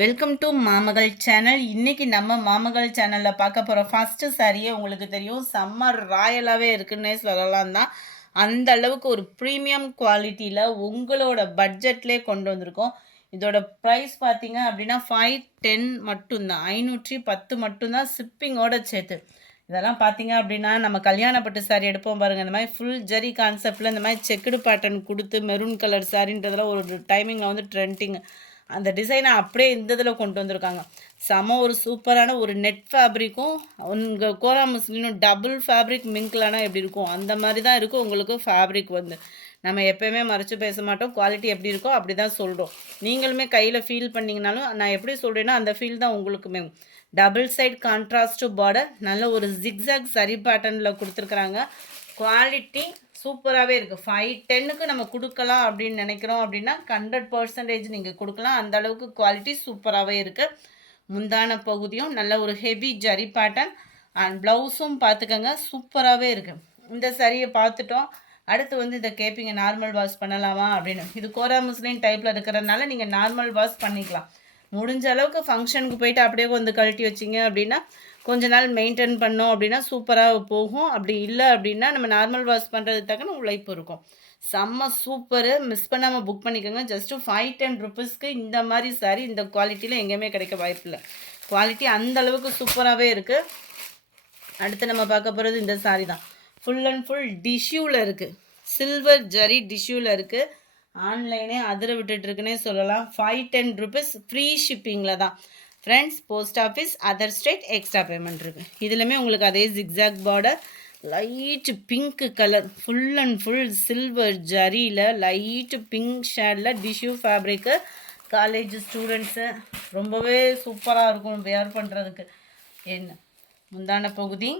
Welcome to மாமகள் channel. இன்னைக்கு நம்ம மாமகள் சேனலில் பார்க்க போகிற ஃபஸ்ட்டு சாரியே உங்களுக்கு தெரியும், செம்ம ராயலாகவே இருக்குன்னே சொல்லலாம் தான். அந்த அளவுக்கு ஒரு ப்ரீமியம் குவாலிட்டியில் உங்களோட பட்ஜெட்லேயே கொண்டு வந்திருக்கோம். இதோட ப்ரைஸ் பார்த்தீங்க அப்படின்னா 510 மட்டும்தான், 510 மட்டும்தான் ஷிப்பிங்கோட சேர்த்து. இதெல்லாம் பார்த்தீங்க அப்படின்னா நம்ம கல்யாணப்பட்டு சாரி எடுப்போம் பாருங்கள், இந்த மாதிரி ஃபுல் ஜரி கான்செப்டில் இந்த மாதிரி செக்குடு பேட்டர்ன் கொடுத்து மெரூன் கலர் சாரின்றதெல்லாம் ஒரு டைமிங்கில் வந்து ட்ரெண்டிங். அந்த டிசைனை அப்படியே இந்த இதில் கொண்டு வந்திருக்காங்க. செம ஒரு சூப்பரான ஒரு நெட் ஃபேப்ரிக்கும் உங்கள் கோரா முஸ்லினும் டபுள் ஃபேப்ரிக் மிங்க்லானா எப்படி இருக்கும் அந்த மாதிரி தான் இருக்கும் உங்களுக்கு ஃபேப்ரிக் வந்து. நம்ம எப்போயுமே மறைச்சு பேச மாட்டோம், குவாலிட்டி எப்படி இருக்கோ அப்படி தான் சொல்கிறோம். நீங்களுமே கையில் ஃபீல் பண்ணிங்கனாலும் நான் எப்படி சொல்கிறேன்னா அந்த ஃபீல் தான் உங்களுக்குமே. டபுள் சைட் கான்ட்ராஸ்ட்டு பார்டர், நல்ல ஒரு ஜிக்ஸாக் சரி பேட்டர்னில் கொடுத்துருக்குறாங்க. குவாலிட்டி சூப்பராகவே இருக்குது. 510க்கு நம்ம கொடுக்கலாம் அப்படின்னு நினைக்கிறோம் அப்படின்னா 100% நீங்கள் கொடுக்கலாம். அந்த அளவுக்கு குவாலிட்டி சூப்பராகவே இருக்குது. முந்தான பகுதியும் நல்ல ஒரு ஹெவி ஜரி பேட்டர்ன் அண்ட் ப்ளவுஸும் பார்த்துக்கோங்க, சூப்பராகவே இருக்குது. இந்த சரியை பார்த்துட்டோம். அடுத்து வந்து இதை கேட்பீங்க நார்மல் வாஷ் பண்ணலாமா அப்படின்னு. இது கோரா முஸ்லிம் டைப்பில் இருக்கிறதுனால நீங்கள் நார்மல் வாஷ் பண்ணிக்கலாம். முடிஞ்ச அளவுக்கு ஃபங்க்ஷனுக்கு போயிட்டு அப்படியே வந்து கழட்டி வச்சிங்க அப்படின்னா கொஞ்ச நாள் மெயின்டைன் பண்ணோம் அப்படின்னா சூப்பராக போகும். அப்படி இல்லை அப்படின்னா நம்ம நார்மல் வாஷ் பண்ணுறதுக்கு தக்கன உழைப்பு இருக்கும். செம்ம சூப்பரு, மிஸ் பண்ணாமல் புக் பண்ணிக்கோங்க. ஜஸ்ட்டு 510 ருபீஸ்க்கு இந்த மாதிரி சாரி இந்த குவாலிட்டியில் எங்கேயுமே கிடைக்க வாய்ப்பில்லை. குவாலிட்டி அந்த அளவுக்கு சூப்பராகவே இருக்குது. அடுத்து நம்ம பார்க்க போகிறது இந்த சாரி தான். ஃபுல் அண்ட் ஃபுல் டிஷ்யூவில் இருக்குது, சில்வர் ஜரி டிஷ்யூவில் இருக்குது. ஆன்லைனே அதிர விட்டுட்டுருக்குன்னே சொல்லலாம். 510 ருபீஸ் ஃப்ரீ ஷிப்பிங்கில் தான் friends. Post office, other state extra payment இருக்குது. இதுலையுமே உங்களுக்கு அதே zigzag border, light pink colour, full and full silver ஜரியில் லைட்டு பிங்க் ஷேடில் டிஷ்யூ ஃபேப்ரிக்கு. காலேஜ் ஸ்டூடெண்ட்ஸு ரொம்பவே சூப்பராக இருக்கும் வேர் பண்ணுறதுக்கு. என்ன முந்தான பகுதி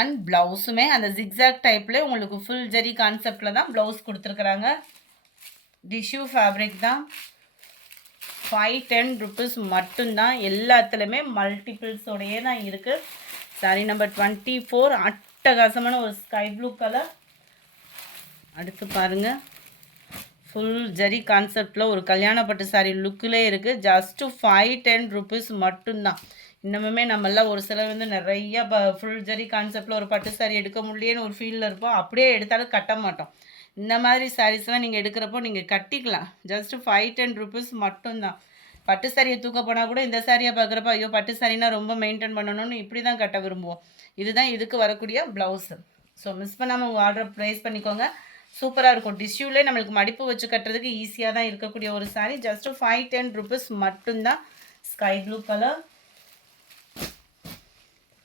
அண்ட் ப்ளவுஸுமே அந்த ஜிக்ஸாக் டைப்லேயே உங்களுக்கு ஃபுல் ஜரி கான்செப்டில் தான் ப்ளவுஸ் கொடுத்துருக்குறாங்க. டிஷ்யூ ஃபேப்ரிக் தான். 510 ருபீஸ் மட்டும்தான். எல்லாத்துலேயுமே மல்டிபிள்ஸோடையே தான் இருக்குது. சாரி நம்பர் 24 அட்டகாசமான ஒரு ஸ்கை ப்ளூ கலர். அடுத்து பாருங்கள், ஃபுல் ஜரி கான்செப்டில் ஒரு கல்யாணப்பட்டு சாரி லுக்கிலே இருக்குது. ஜஸ்ட்டு 510 ருபீஸ் மட்டும்தான். இன்னமுமே நம்மளாம் ஒரு சிலர் வந்து நிறைய ஃபுல் ஜரி கான்செப்டில் ஒரு பட்டு சாரி எடுக்க முடியேன்னு ஒரு ஃபீலில் இருப்போம். அப்படியே எடுத்தாலும் கட்ட மாட்டோம். இந்த மாதிரி சாரீஸ்லாம் நீங்கள் எடுக்கிறப்போ நீங்கள் கட்டிக்கலாம். ஜஸ்ட்டு 510 ருபீஸ் மட்டும்தான். பட்டு சாரியை தூக்க போனால் கூட இந்த சாரியை பார்க்குறப்ப ஐயோ பட்டு சாரினா ரொம்ப மெயின்டைன் பண்ணணும்னு இப்படி தான் கட்ட விரும்புவோம். இதுதான் இதுக்கு வரக்கூடிய ப்ளவுஸு. ஸோ மிஸ் பண்ணாமல் உங்கள் ஆர்டர் ப்ளேஸ் பண்ணிக்கோங்க. சூப்பராக இருக்கும். டிஷ்யூலே நம்மளுக்கு மடிப்பு வச்சு கட்டுறதுக்கு ஈஸியாக தான் இருக்கக்கூடிய ஒரு சாரி. ஜஸ்ட்டு 510 ருபீஸ் மட்டும்தான். ஸ்கை ப்ளூ கலர்,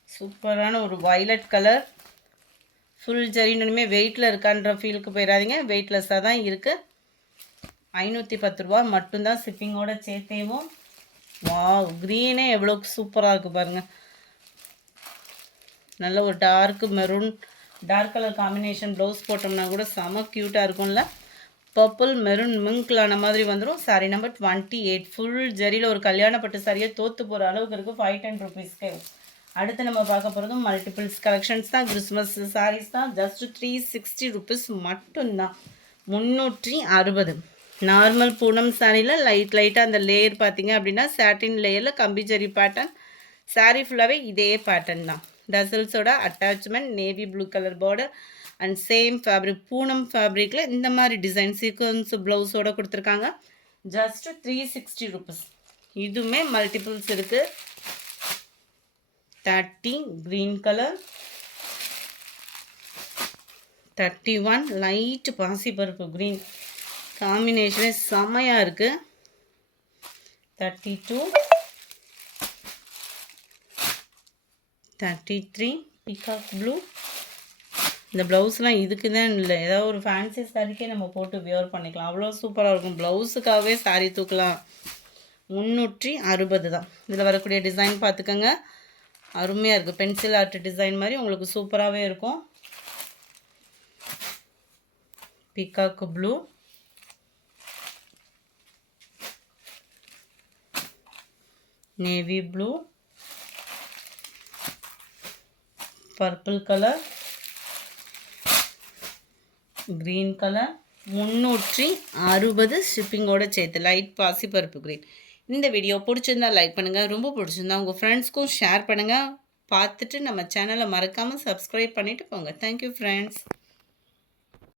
சூப்பரான ஒரு வயலட் கலர். ஃபுல் ஜரினுமே வெயிட்டில் இருக்கான்ற ஃபீலுக்கு போயிடாதீங்க, வெயிட்லெஸ்ஸாக தான் இருக்குது. 510 ரூபா மட்டும்தான் ஷிப்பிங்கோட சேர்த்தேவும். வாவ், க்ரீனே எவ்வளோ சூப்பராக இருக்குது பாருங்கள். நல்ல ஒரு dark maroon, dark colour combination blouse போட்டோம்னா கூட செம க்யூட்டாக இருக்கும்ல. பர்பிள் மெரூன் மிங்க்லான மாதிரி வந்துடும். சாரி நம்பர் 28 ஃபுல் ஜரியில் ஒரு கல்யாணப்பட்டு சாரியை தோற்று போகிற அளவுக்கு இருக்குது. 510 ருபீஸ்க்கே. அடுத்து நம்ம பார்க்க போகிறதும் மல்டிபிள்ஸ் கலெக்ஷன்ஸ் தான், கிறிஸ்மஸ் சாரீஸ் தான். ஜஸ்ட் 360 ருபீஸ் மட்டும்தான். 360. நார்மல் பூனம் சாரியில் லைட்டாக அந்த லேயர் பார்த்தீங்க அப்படின்னா சாட்டின் லேயரில் கம்பி ஜரி பேட்டர்ன். சாரீ ஃபுல்லாகவே இதே பேட்டர்ன் தான். டசல்ஸோட attachment, navy blue colour border and same fabric Poonam ஃபேப்ரிக்கில் இந்த மாதிரி டிசைன் சீக்வன்ஸ் ப்ளவுஸோடு கொடுத்துருக்காங்க. Just 360 rupees. இதுவுமே மல்டிபிள்ஸ் இருக்குது. 30 க்ரீன் கலர், 31 லைட் பாசிப்பருப்பு க்ரீன் காம்பினேஷனே செம்மையாக இருக்குது. 32, 33 பீகாக் ப்ளூ. இந்த ப்ளவுஸ்லாம் இதுக்கு தான் இல்லை, ஏதாவது ஒரு ஃபேன்சி சாரிக்கே நம்ம போட்டு வியர் பண்ணிக்கலாம், அவ்வளோ சூப்பராக இருக்கும். ப்ளவுஸுக்காகவே சாரி தூக்கலாம். 360 தான். இதில் வரக்கூடிய டிசைன் பார்த்துக்கோங்க, அருமையாக இருக்குது. பென்சில் ஆர்ட் டிசைன் மாதிரி உங்களுக்கு சூப்பராகவே இருக்கும். Peacock blue, navy blue, purple colour, green colour, 360 ஷிப்பிங்கோட சேர்த்து லைட் பாசிப்பருப்பு கிரீன். இந்த வீடியோ பிடிச்சிருந்தா லைக் பண்ணுங்கள், ரொம்ப பிடிச்சிருந்தா உங்கள் ஃப்ரெண்ட்ஸ்க்கும் ஷேர் பண்ணுங்கள். பார்த்துட்டு நம்ம சேனலை மறக்காமல் சப்ஸ்கிரைப் பண்ணிவிட்டு போங்க. Thank you friends.